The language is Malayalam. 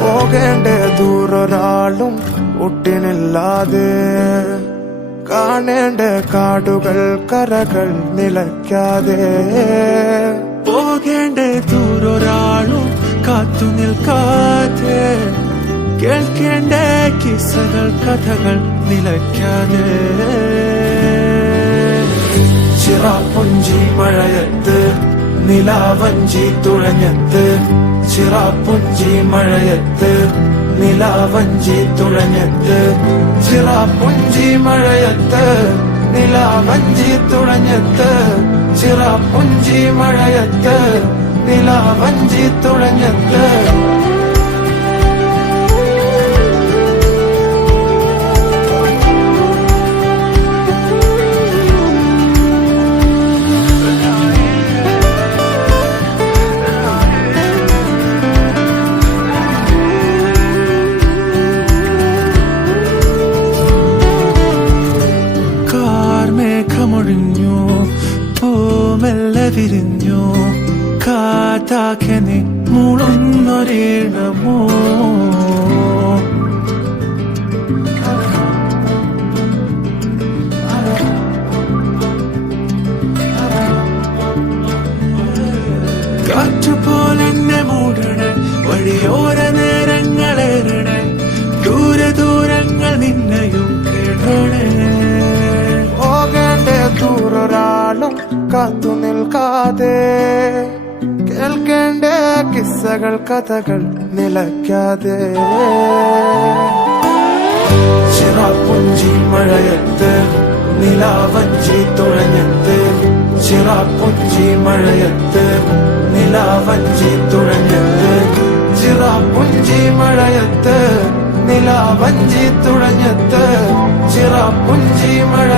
പോകേണ്ട ദൂരൊരാളും ഒട്ടിനില്ലാതെ, കാണേണ്ട കാടുകൾ കരകൾ നിലയ്ക്കാതെ, പോകേണ്ട ദൂരൊരാളും കാത്തു നിൽക്കാതെ, കേൾക്കേണ്ട കിസ്സകൾ കഥകൾ നിലയ്ക്കാതെ. ചിറാപ്പുഞ്ചി മഴയത്ത് നിലാവഞ്ചി തുഴഞ്ഞത്ത്, ചിറാപ്പുഞ്ചി മഴയത്ത് നിലാവഞ്ചി തുഴഞ്ഞത്ത്, ചിറാപ്പുഞ്ചി മഴയത്ത് നിലാവഞ്ചി തുഴഞ്ഞത്ത്, ചിറാപ്പുഞ്ചി മഴയത്ത് നിലാവഞ്ചി തുഴഞ്ഞത്ത്. മേഘമൊഴിഞ്ഞു, പൂമെല്ലെ വിരിഞ്ഞു, കാറ്റാകെ നീ മൂളുന്നൊരീണമോ. കാറ്റുപോലെന്നെ മൂടണേ, വഴിയോര നേരങ്ങളേറണേ, ദൂരങ്ങൾ നിന്നെയും കേടണേ. ദൂരൊരാളും കാത്തു നിൽക്കാതെ, കേൾക്കേണ്ട കിസ്സകൾ കഥകൾ നിലയ്ക്കാതെ. ചിറാപ്പുഞ്ചി മഴയത്ത് നിലാവഞ്ചി തുഴഞ്ഞത്ത്, ചിറാപ്പുഞ്ചി മഴയത്ത് നിലാവഞ്ചി തുഴഞ്ഞത്ത്, ചിറാപ്പുഞ്ചി മഴയത്ത് നിലാവഞ്ചി തുഴഞ്ഞത്ത്, ചിറാപ്പുഞ്ചി മഴ